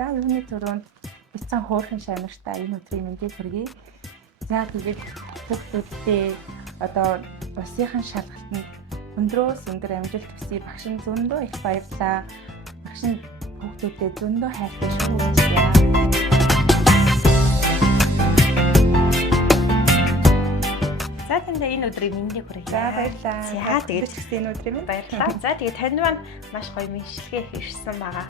За юуны төрөнд бяцхан хөөрхөн шанартай энэ өдрийн мэндийг хүргэе. За тэгээд хүүхдүүдтэй одоо усынхан шалгалтанд өндрөөс өндөр амжилт хүсье. Багш нь зөндөө их баярлалаа. Багш нь хүүхдүүдэд зөндөө хайртай шүү үзье. За танд энэ өдрийн мэндийг хүргэе. За баярлалаа. За тэгээд энэ өдрийн мэнд баярлалаа. За тэгээд танд маань маш гоё мэдлэгээ хийсэн байгаа.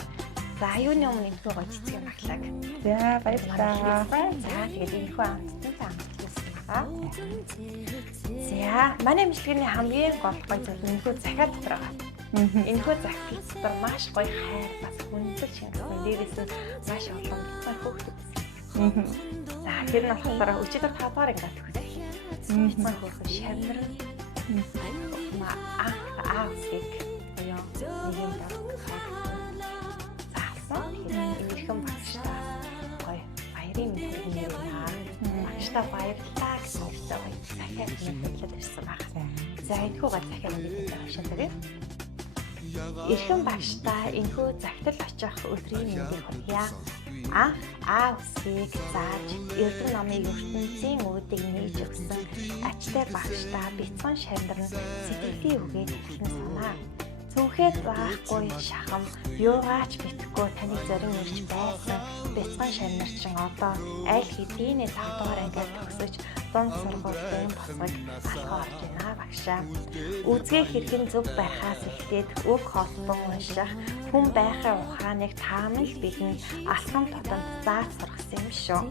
За аюуны өмнө энэ гоё цэцгийн баглаг. За баярлалаа. За тэгээд энэ хүү амттай амтлсан байгаа. За манай мэдлэгийн хамгийн гол гоё зүйл энэ хүү захиа дотор байгаа. Энэ хүү захиа дотор маш гоё хайр бас хүндлэл шингэсэн. Дээрээс нь маш олон бяцхан хүүхдүүд. За тэр нь болохоор өчигдөр 5 дахь ингээд төгсөв. Бяцхан хүүхдүүд шавнар аавсыг яа нэгэн ирхэн багштай гоё баярын мэдрэмж багштай баярлалаа гэсэн үг гоё захиад мэдлээд ирсэн байна. За энэхүү гоё захиад мэдээд уншаад ирхэн багштай энэхүү захидал очих өдрийн мэндийг хүргье. Аавсыг зааж эрдэнэ намын ертөнцийн үүдийг нээж өгсөн ачтай багштай бяцхан шандар нь сэтгэлийн үгээд хэлсэн санаа. Зүнхээ заахгүй шахам юугаач битгэхгүй таныг зорин ирж байсан бяцхан шанарчин одоо аль хэдийн 5 дугаар ангид төгсөж дунд сургуулийн босгог алхаа орж байна багшаа. Үзгээ хэрхэн зөв байхаас эхлээд үг холбон унших хүн байхын ухааныг таамаг бидний алхам тотонд зааж сургасан юм шүү.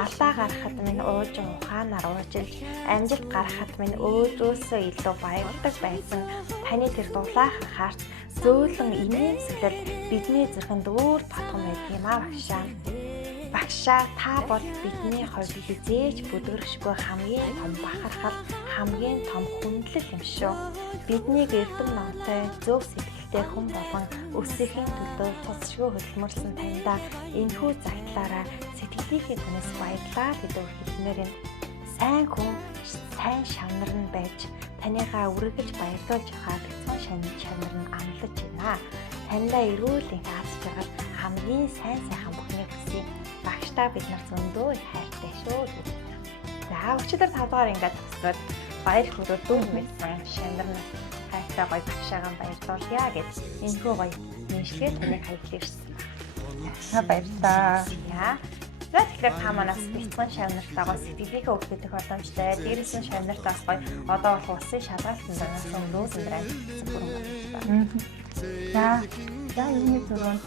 Алдаа гаргахад минь уужин ухаанаар уужилж амжилт гаргахад минь өөдөөсөө илүү баярдаг байсан таны тэр дулаахан харц зөөлөн инээмсэглэл бидний зүрхэнд өөр татгам байдаг юм багшаа. Багшаа та бол бидний хувьд хизээж бүдгэршгүй хамгийн том бахархал, хамгийн том хүндлэл юм шүү. Биднийг эрдэм номтой зөв сэтгэлтэй хүн болгон өсөхийн төлөө тусшгүй хөдөлмөрлсөн таньда энэхүү загтлаараа сэтгэлийнхээ түнэс баярлалаа гэдэг хэлмээр юм. Сайн хүн, сайн шанар нь байж таныгаа үргэлж баярлуулж байгаа бяцхан шанар нь амлаж байна. Таньдаа эрүүл их аз жаргал хамгийн сайн сайхан бүхнийг хүсье. Багштай бид нар зөндөө их хайртай шүү. За өчигдөр 5 дугаар ингээд төгсөөд баяр хүрээ дүүн байсан шанар нь хайртай гоё багшаагаа баярлуулъя гэж энэхүү гоё мэдлэгээ таныг хаягдал ирсэн. Баярлалаа. За тэгэхээр та манаас бяцхан шавнартайгаа сэтгэлийнхээ өгдөх боломжтой. Дээрээс нь шавнартаас гоё одоо болох усын шалгалтанд орсон нөөцөнд амьдсан бүрэн байна. За юуны төрөнд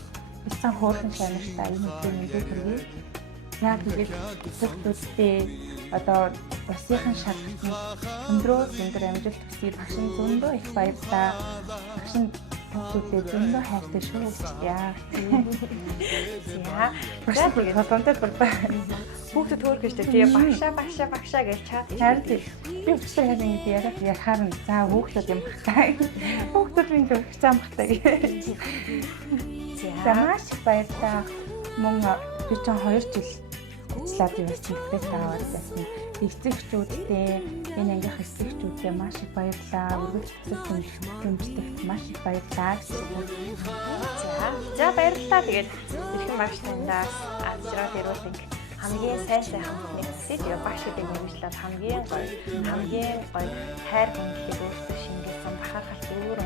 бяцхан хөөрхөн шавнартай энэ өдрийн мэндийг хүргэе. За тэгээд хүүхдүүдтэй одоо усынхан шалгалтанд өндрөөс өндөр амжилт хүсье. Багш нь зөндөө их баярлалаа. Багш нь хүүхдүүдэд зөндөө хайртай шүү үзье. За тэгээд толгондоо бүрдээ хүүхдэд хөөрхөн штэ тий багшаа гэж чаад харин би өчигдөр яг ингэ ярахаар нь за хүүхдүүд юм бахтай. Хүүхдүүдийн төрөх зам бахтай гэж. За маш их баярлалаа. Мөн би ч 2 жил ажиллаад байсан гэхээс аваад байсан. Эцэгчүүдтэй энэ ангийнх эцэгчүүдтэй маш их баярлалаа. Үргэлж тусалж маш их баярлалаа. За баярлалаа. Тэгээд ирхэн багш таньдаас аз жаргал ирүүлэн хамгийн сайн хүмүүстийг тэгээ багш гэдэг нэршлээд хамгийн гоё хайр хүндлэлийг өөртөө шингээсэн бахархалт өөр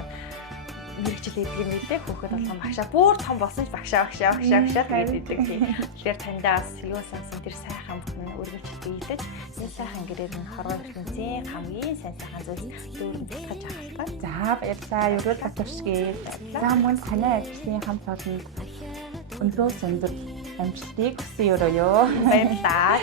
мэрэгчл эдгээр нэлээ хөөхөд болгон багшаа бүр том болсон ч багшаа тэгээд идэг тийм. Тэгэхээр таньдаас сэлгөө сонсон тэр сайхан бүхэн үргэлж биелэж энэ сайхан гэрээр нь хорвоо ертөнцийн хамгийн сайн зүйлс дүүрэн бэлтгэж авалтаа. За баярлалаа. Ерөөл батушгийн. За мөн танай ажлын хамт олонд өндрөөс өндөр амжилтыг хүсье өрөөё. Баярлалаа.